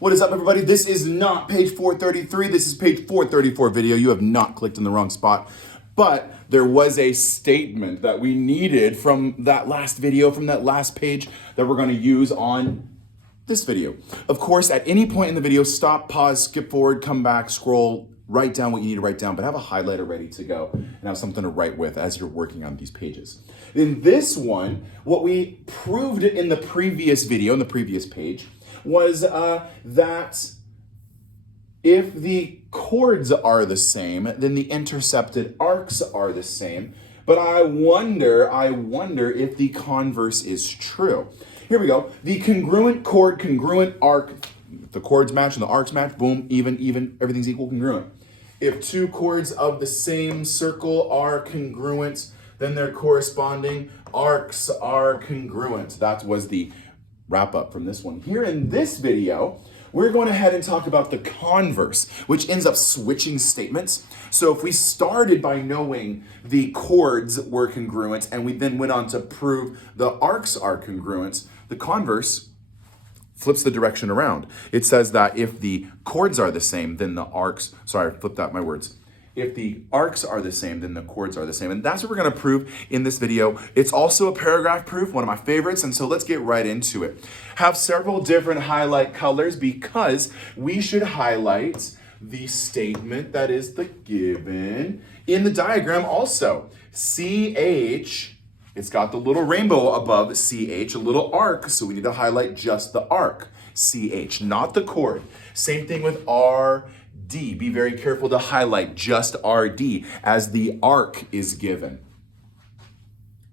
What is up, everybody? This is not page 433. This is page 434 video. You have not clicked in the wrong spot. But there was a statement that we needed from that last video, from that last page, that we're going to use on this video. Of course, at any point in the video, stop, pause, skip forward, come back, scroll, write down what you need to write down, but have a highlighter ready to go and have something to write with as you're working on these pages. In this one, what we proved in the previous video, in the previous page, was that if the chords are the same, then the intercepted arcs are the same. But I wonder if the converse is true. Here we go. The congruent chord, congruent arc, if the chords match and the arcs match, boom, even, everything's equal, congruent. If two chords of the same circle are congruent, then their corresponding arcs are congruent. That was the wrap up from this one. Here in this video, we're going ahead and talk about the converse, which ends up switching statements. So if we started by knowing the chords were congruent and we then went on to prove the arcs are congruent, the converse flips the direction around. It says that if the chords are the same, then the arcs, sorry, flip that, my words. If the arcs are the same, then the chords are the same. And that's what we're gonna prove in this video. It's also a paragraph proof, one of my favorites, and so let's get right into it. Have several different highlight colors because we should highlight the statement that is the given in the diagram also. CH, it's got the little rainbow above CH, a little arc, so we need to highlight just the arc, CH, not the chord. Same thing with RD. Be very careful to highlight just RD as the arc is given.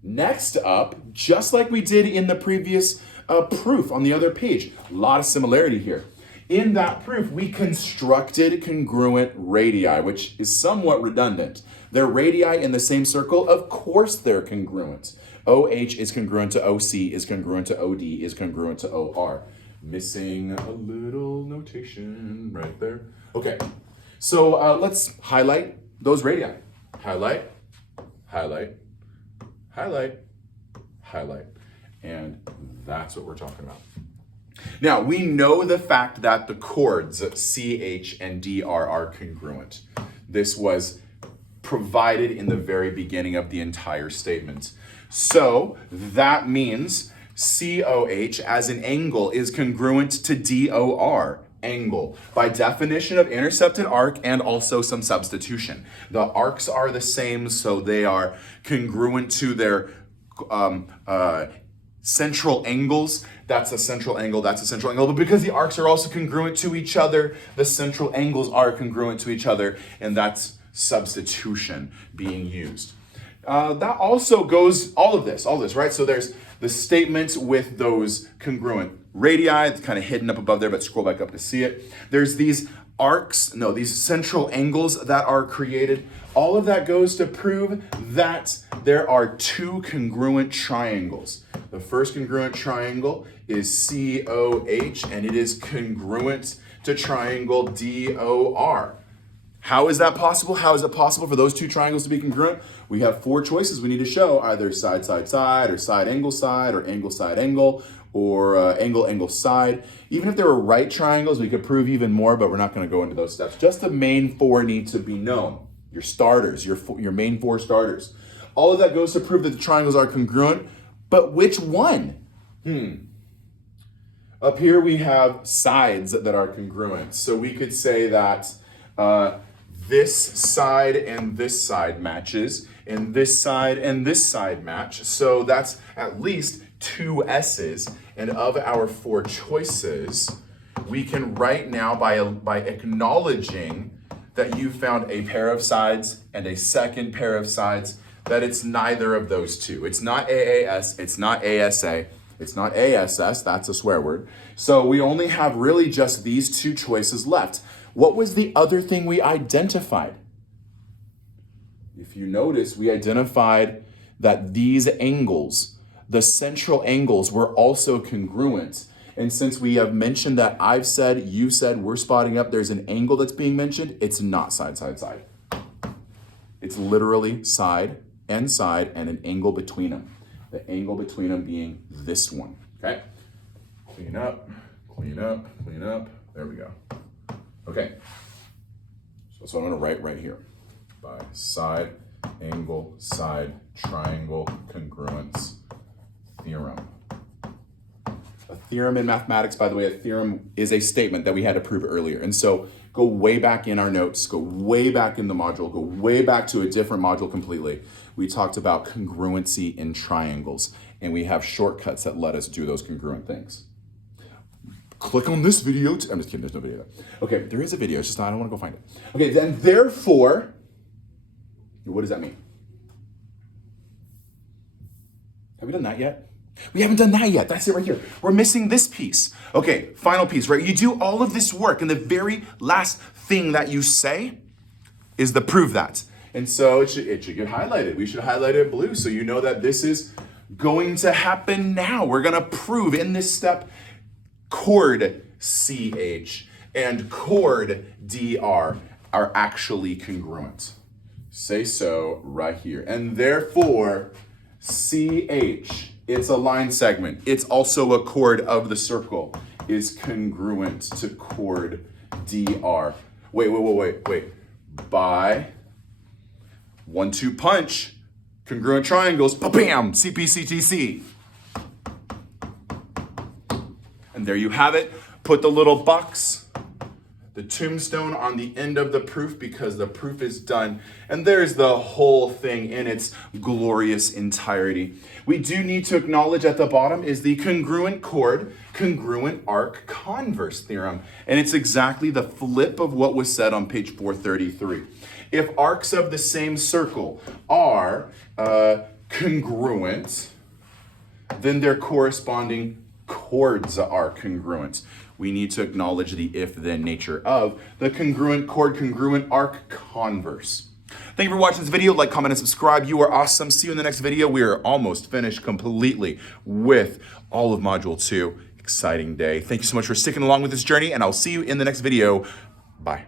Next up, just like we did in the previous proof on the other page, a lot of similarity here. In that proof, we constructed congruent radii, which is somewhat redundant. They're radii in the same circle. Of course they're congruent. OH is congruent to OC, is congruent to OD, is congruent to OR. Missing a little notation right there. Okay, so let's highlight those radii. Highlight, highlight, highlight, highlight. And that's what we're talking about. Now, we know the fact that the chords CH and DR are congruent. This was provided in the very beginning of the entire statement. So that means COH as an angle is congruent to DOR, angle, by definition of intercepted arc and also some substitution. The arcs are the same, so they are congruent to their central angles. That's a central angle, that's a central angle. But because the arcs are also congruent to each other, the central angles are congruent to each other, and that's substitution being used. That also goes, all of this, right? So there's the statements with those congruent radii, it's kind of hidden up above there, but scroll back up to see it. There's these arcs, no, these central angles that are created. All of that goes to prove that there are two congruent triangles. The first congruent triangle is COH, and it is congruent to triangle DOR. How is that possible? How is it possible for those two triangles to be congruent? We have four choices we need to show, either side, side, side, or side, angle, or angle, side, angle, or angle, angle, side. Even if there were right triangles, we could prove even more, but we're not going to go into those steps. Just the main four need to be known. Your starters, your main four starters. All of that goes to prove that the triangles are congruent, but which one? Up here we have sides that are congruent. So we could say that this side and this side matches, and this side and this side match. So that's at least two S's. And of our four choices, we can right now, by acknowledging that you found a pair of sides and a second pair of sides, that it's neither of those two. It's not AAS, it's not ASA, it's not ASS, that's a swear word. So we only have really just these two choices left. What was the other thing we identified? If you notice, we identified that these angles, the central angles, were also congruent. And since we have mentioned that I've said, you said, we're spotting up, there's an angle that's being mentioned, it's not side, side, side. It's literally side and an angle between them. The angle between them being this one, okay? Clean up, clean up, clean up. There we go. Okay. So that's what I'm gonna write right here. By side, angle, side, triangle, congruence, theorem. A theorem in mathematics, by the way, a theorem is a statement that we had to prove earlier. And so go way back in our notes, go way back in the module, go way back to a different module completely. We talked about congruency in triangles, and we have shortcuts that let us do those congruent things. Click on this video. I'm just kidding, there's no video. Okay, there is a video, it's just not, I don't wanna go find it. Okay, then therefore, what does that mean? Have we done that yet? We haven't done that yet. That's it right here. We're missing this piece. Okay, final piece, right? You do all of this work, and the very last thing that you say is the prove that. And so it should get highlighted. We should highlight it blue so you know that this is going to happen now. We're gonna prove in this step chord CH and chord DR are actually congruent. Say so right here. And therefore, CH, it's a line segment. It's also a chord of the circle, is congruent to chord DR. Wait. By 1-2 punch, congruent triangles, bam, CPCTC. And there you have it. Put the little box, the tombstone on the end of the proof because the proof is done. And there's the whole thing in its glorious entirety. We do need to acknowledge at the bottom is the congruent chord, congruent arc converse theorem. And it's exactly the flip of what was said on page 433. If arcs of the same circle are congruent, then their corresponding chords are congruent. We need to acknowledge the if-then nature of the congruent chord, congruent arc converse. Thank you for watching this video. Like, comment, and subscribe. You are awesome. See you in the next video. We are almost finished completely with all of Module 2. Exciting day. Thank you so much for sticking along with this journey, and I'll see you in the next video. Bye.